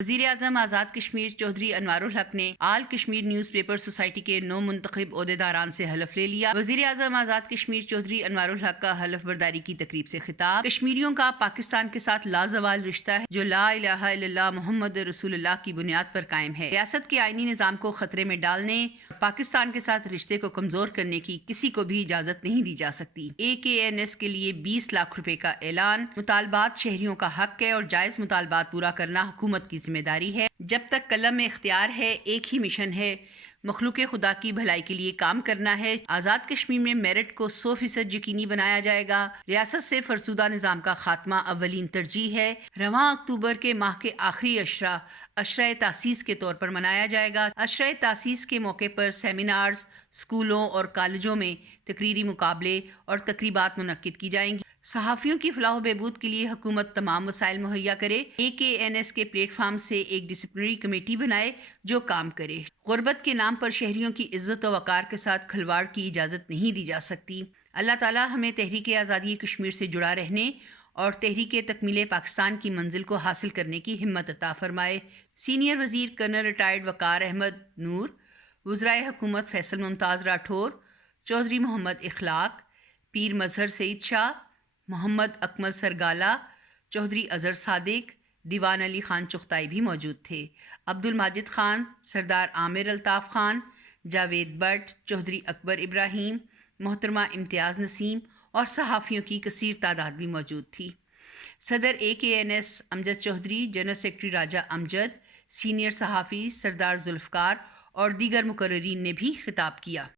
وزیر اعظم آزاد کشمیر چودھری انوار الحق نے آل Kashmir news paper society کے نو منتخب عہدیداران سے حلف لے لیا۔ وزیر اعظم آزاد کشمیر چودھری انوار الحق کا حلف برداری کی تقریب سے خطاب۔ کشمیریوں کا پاکستان کے ساتھ لازوال رشتہ ہے جو لا الہ الا اللہ محمد رسول اللہ کی بنیاد پر قائم ہے۔ ریاست کے آئینی نظام کو خطرے میں ڈالنے، پاکستان کے ساتھ رشتے کو کمزور کرنے کی کسی کو بھی اجازت نہیں دی جا سکتی۔ AKNS کے لیے 20 لاکھ روپے کا اعلان۔ مطالبات شہریوں کا حق ہے اور جائز مطالبات پورا کرنا حکومت کی ذمہ داری ہے۔ جب تک قلم میں اختیار ہے، ایک ہی مشن ہے، مخلوق خدا کی بھلائی کے لیے کام کرنا ہے۔ آزاد کشمیر میں میرٹ کو 100% یقینی بنایا جائے گا۔ ریاست سے فرسودہ نظام کا خاتمہ اولین ترجیح ہے۔ رواں اکتوبر کے ماہ کے آخری عشرہ تاسیس کے طور پر منایا جائے گا۔ عشرہ تاسیس کے موقع پر سیمینارز، اسکولوں اور کالجوں میں تقریری مقابلے اور تقریبات منعقد کی جائیں گی۔ صحافیوں کی فلاح و بہبود کے لیے حکومت تمام وسائل مہیا کرے۔ AKNS کے پلیٹ فارم سے ایک ڈسپلنری کمیٹی بنائے جو کام کرے۔ غربت کے نام پر شہریوں کی عزت و وقار کے ساتھ کھلواڑ کی اجازت نہیں دی جا سکتی۔ اللہ تعالی ہمیں تحریک آزادی کشمیر سے جڑا رہنے اور تحریک تکمیل پاکستان کی منزل کو حاصل کرنے کی ہمت عطا فرمائے۔ سینئر وزیر کرنل ریٹائرڈ وقار احمد نور، وزرائے حکومت فیصل ممتاز راٹھور، چودھری محمد اخلاق، پیر مظہر سعید شاہ، محمد اکمل سرگالہ، چودھری اظہر صادق، دیوان علی خان چغتائی بھی موجود تھے۔ عبد الماجد خان، سردار عامر الطاف خان، جاوید بٹ، چودھری اکبر ابراہیم، محترمہ امتیاز نسیم اور صحافیوں کی کثیر تعداد بھی موجود تھی۔ صدر AKNS امجد چودھری، جنرل سیکرٹری راجہ امجد، سینئر صحافی سردار ذوالفقار اور دیگر مقررین نے بھی خطاب کیا۔